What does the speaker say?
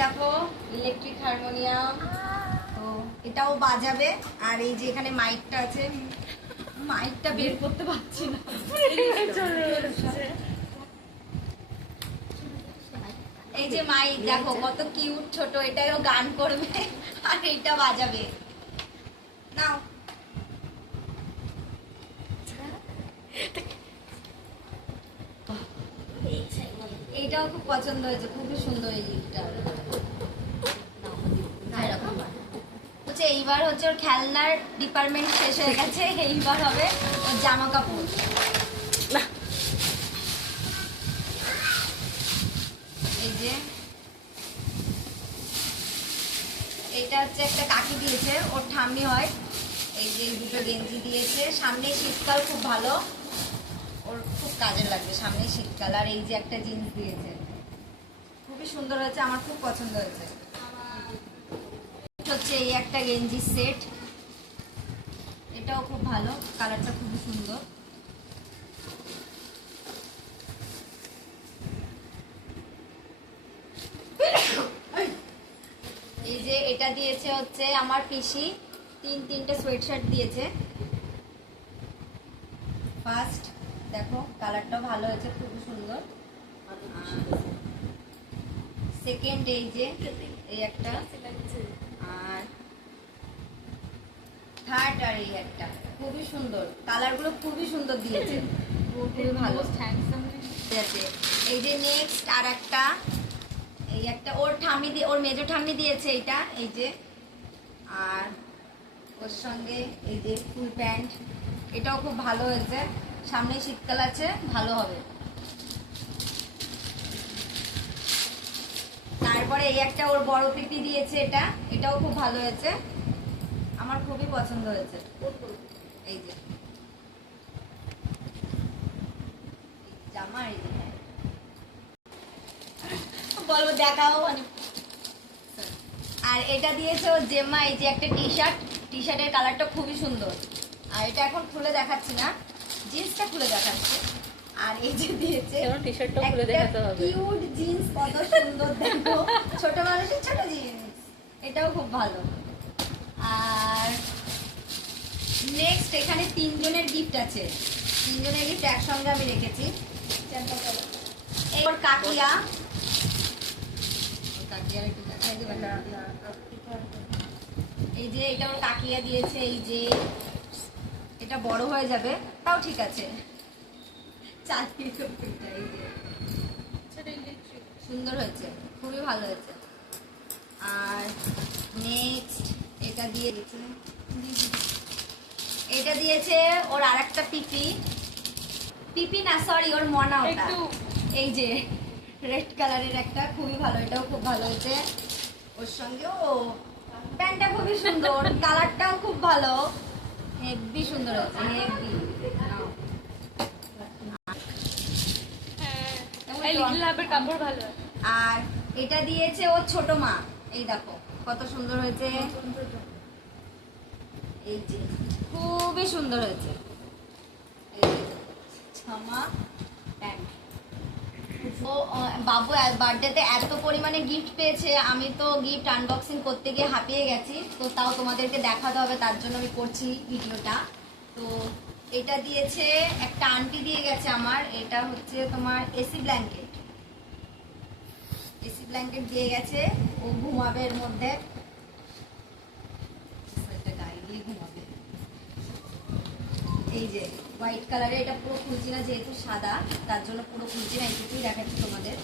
দেখো electric harmonium তো এটাও বাজাবে। আর এই যে এখানে মাইকটা আছে মাইকটা বের করতে পারছি না। এই যে মাইক দেখো কত কিউট ছোট, এটাও গান করবে। আর এটা বাজাবে। নাও। এইটাও খুব পছন্দ হয়েছে খুবই সুন্দর এই হচ্ছে এইবার হচ্ছে ওর খেলনার ডিপার্টমেন্ট শেষ হয়ে গেছে এইবার হবে ওর জামা কাপড় এই যে এইটা হচ্ছে একটা কাকি দিয়েছে ওর ঠাম্মি হয়। এই যে দুটো গেঞ্জি দিয়েছে সামনে শীতকাল খুব ভালো। ওর খুব কাজে লাগবে সামনে শীতকাল, আর এই যে একটা জিন্স দিয়েছে। খুবই সুন্দর হয়েছে, আমার খুব পছন্দ হয়েছে। হচ্ছে এই একটা গেঞ্জি সেট এটাও খুব ভালো, কালারটা খুবই সুন্দর। এই যে এটা দিয়েছে হচ্ছে আমার পিসি, তিন তিনটে সোয়েটশার্ট দিয়েছে। ফার্স্ট দেখো কালারটাও ভালো হয়েছে খুবই সুন্দর। সেকেন্ড এই যে এই একটা। আর থার্ড আর এই একটা। খুবই সুন্দর। কালারগুলো খুবই সুন্দর দিয়েছে। খুবই ভালো। এই যে নেক্সট আর একটা। এই একটা ওর ঠামি দিয়ে ওর মেজো ঠামি দিয়েছে এইটা এই যে। আর ওর সঙ্গে এই যে ফুল প্যান্ট এটাও খুব ভালো হয়েছে। সামনে শীতকাল আছে, ভালো হবে। তারপরে এই একটা ওর বড় পিপি দিয়েছে এটা, এটাও খুব ভালো হয়েছে। আমার খুবই পছন্দ হয়েছে। এই যে। জামা। বলব, দেখাও মানে আর এটা দিয়েছে ও জেম্মা, এই যে একটা টি শার্ট টি শার্টের কালারটা খুবই সুন্দর। আর এটা এখন খুলে দেখাচ্ছি না। জিন্সটা খুলে দেখাচ্ছে। আর এই যে দিয়েছে এবার টি-শার্টটাও খুলে দেখাতে হবে। কিউট জিন্স কত সুন্দর দেখো। ছোট মানুষের ছোট জিন্স। এটাও খুব ভালো। আর নেক্সট এখানে তিনজনের গিফট আছে। তিনজনের গিফট একসঙ্গে আমি রেখেছি। এই ওর কাকিয়া কাকিয়ার একটু এই যে এটা ওর কাকিয়া দিয়েছে এই যে। এটা বড় হয়ে যাবে তাও ঠিক আছে। চালিয়ে। সুন্দর হয়েছে খুবই ভালো হয়েছে। আর নেক্সট এটা দিয়ে দিয়েছে। এটা দিয়েছে ওর আর একটা পিপি। পিপি না সরি ওর মনা ওটা। এই যে রেড কালারের একটা খুবই ভালো এটাও খুব ভালো হয়েছে। ওর সঙ্গে ও প্যান্টটা খুবই সুন্দর কালারটাও খুব ভালো। হেভি সুন্দর হয়েছে হেভি। আর এটা দিয়েছে ওর ছোট মা। এই দেখো কত সুন্দর হয়েছে। এই যে খুবই সুন্দর হয়েছে। জামা প্যান্ট ও বাবু বার্থডেতে এত পরিমাণে গিফট পেয়েছে। আমি তো গিফট আনবক্সিং করতে গিয়ে হাঁপিয়ে গেছি। তো তাও তোমাদেরকে দেখাতে হবে, তার জন্য আমি করছি ভিডিওটা। তো এটা দিয়েছে, একটা আন্টি দিয়ে গেছে আমার। এটা হচ্ছে তোমার এসি ব্ল্যাঙ্কেট এসি ব্ল্যাঙ্কেট দিয়ে গেছে। ও ঘুমাবে এর মধ্যে একটা গায়ে দিয়ে ঘুমাবে এই যে হোয়াইট কালারে এটা পুরো খুলছি না যেহেতু সাদা, তার জন্য পুরো খুলছি না এইটুকুই দেখাচ্ছি তোমাদের।